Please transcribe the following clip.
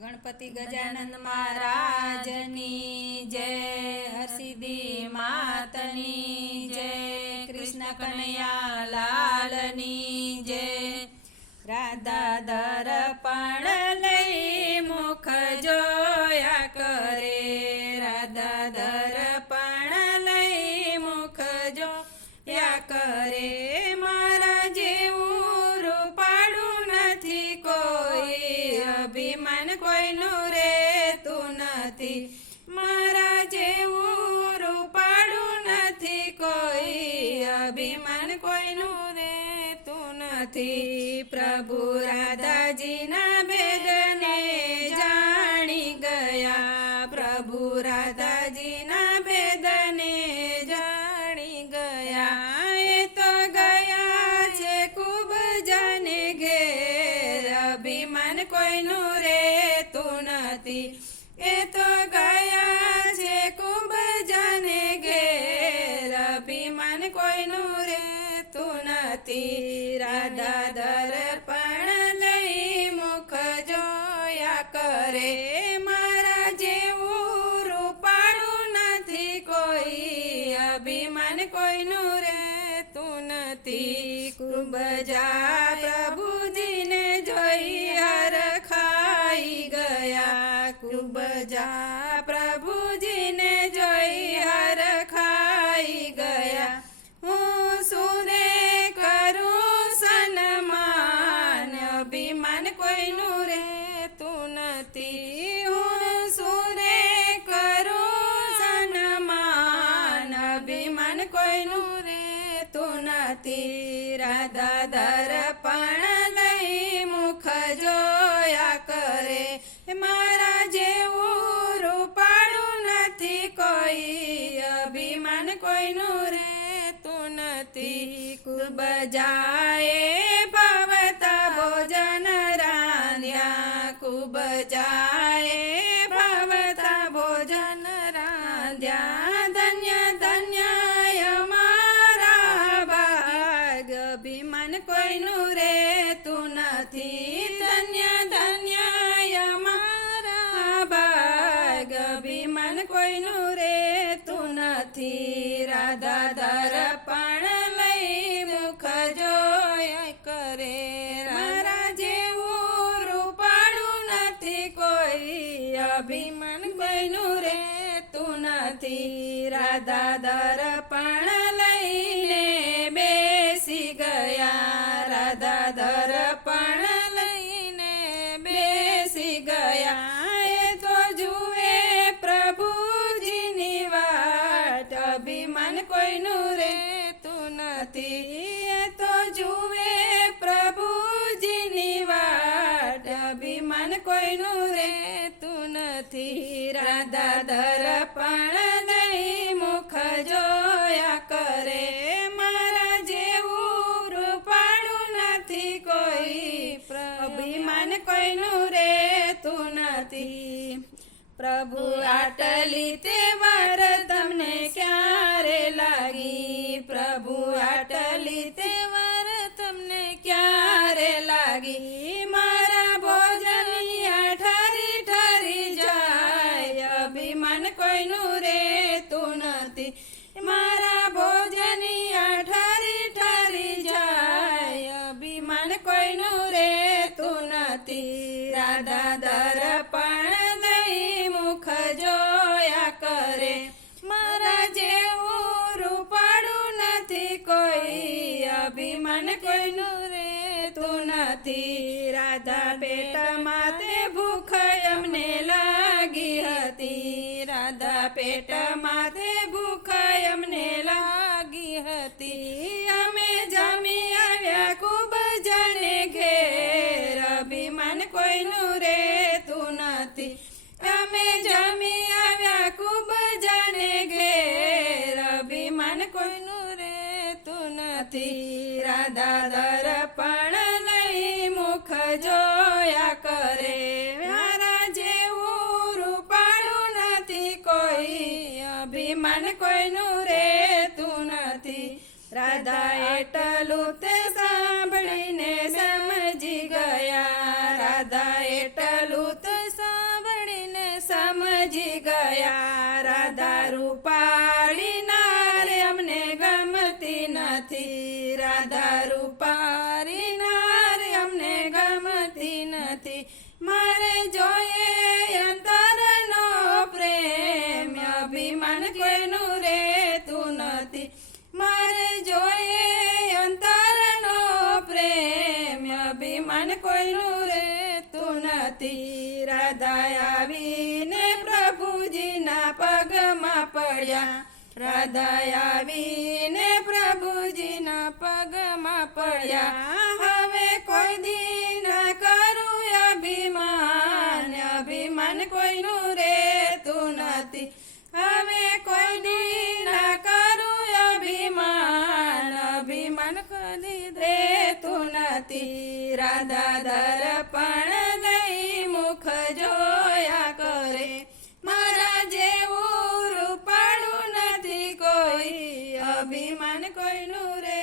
गणपति गजानन महाराजनी जय, हरसिद्धि मातनी जय, कृष्ण कन्हैया लालनी जय। राधा दर्पण लई मुख जोया करे, राधा दर्पण लई मुख जोया करे। मारा जेवुं रूपाळुं नथी कोई, अभिमान कोईनुं रेतुं नथी। मारा जेवुं रूपाळुं नथी कोई, अभिमान कोईनुं रेतुं नथी। प्रभु राधाजीना भेदने जाणी गया, प्रभु राधाजीना भेदने जाणी गया। ए तो गया छे खूब जाने घेर, अभिमान कोईनुं रेतुं नथी। ए तो गया छे खूब जाने घेर, अभिमान कोईनुं रेतुं नथी। राधा दर्पण लई मुख जोया करे, मारा जेवुं रूपाळुं नथी कोई, अभिमान कोईनुं रेतुं नथी। खूब जा प्रभुजीने जोई हरखाई गया, खूब जा प्रभुजीने जोई हरखाई गया। हूँ सुरे करूं सन्मान, अभिमान कोईनुं रेतुं नथी। हूँ सुरे करूं सन्मान, अभिमान कोईनुं रेतुं नथी। राधा दर्पण लई मुख जोया करे, मारा जेवुं रूपाळुं नथी कोई, अभिमान कोईनुं रेतुं नथी। खूब जाए भावता भोजन रांध्या, खूब जाए भावता भोजन रांध्या। धन्य धन्य मारा भाग, अभिमान कोईनुं रेतुं नथी। धन्य धन्य मारा भाग, अभिमान कोईनुं रेतुं नथी। राधा दर्पण लई मुख जोया करे, मारा जेवुं रूपाळुं नथी कोई, अभिमान कोईनुं रेतुं नथी। राधा दर्पण लईने बेसी गया, राधा दर्पण लईने बेसी गया। ए तो जुए प्रभुजीनी वाट, अभिमान कोईनुं रेतुं नथी। ए तो जुए प्रभुजीनी वाट, अभिमान कोईनुं रेतुं नथी। राधा दर्पण लई मुख जोया करे, मारा जेवुं रूपाळुं नथी कोई, अभिमान कोईनुं रेतुं नथी। प्रभु आटली तेवार तमने क्यारे लागी, प्रभु आटली तेवार तमने क्यारे लागी। मारा भोजनिया ठरी ठरी जाय, अभिमान कोईनुं रेतुं नथी। मारा भोजनिया ठरी ठरी जाय, अभिमान कोईनुं रेतुं नथी। राधा दर्पण लई मुख जोया करे, मारा जेवुं रूपाळुं नथी कोई, अभिमान कोईनुं रेतुं नथी। राधा पेट माते भूख अમને લાગી હતી, રાધા પેટ માતે ભૂખ અમને લાગી હતી। અમે જમી આવ્યા ખૂબ જણે ઘેર, અભિમાન કોઈનું રેતું નથી। અમે જમી આવ્યા ખૂબ જણે ઘેર, અભિમાન કોઈનું રેતું નથી। રાધા દર્પણ લઈ મુખ જોયા કરે, મારા જેવું રૂપાળું નથી કોઈ, અભિમાન કોઈનું રેતું નથી। રાધા એટલું તે સાંભળીને સમજી ગયા, રાધા એટલું તે નથી. મારે જોઈએ અંતરનો પ્રેમ, અભિમાન કોઈનું રહેતું નથી. મારે જોઈએ અંતરનો પ્રેમ, અભિમાન કોઈનું રહેતું નથી. રાધા આવીને પ્રભુજીના પગમાં પડ્યા, રાધા આવીને પ્રભુજીના પગમાં પડ્યા. હવે કોઈ દી ના કરું અભિમાન, અભિમાન કોઈનું રહેતું નથી. હવે કોઈ દી ના કરું અભિમાન, અભિમાન કદી રહેતું નથી. રાધા દર્પણ દઈ મુખ જોયા કરે, મારા જેવું રૂપાળું નથી કોઈ, અભિમાન કોઈનું રે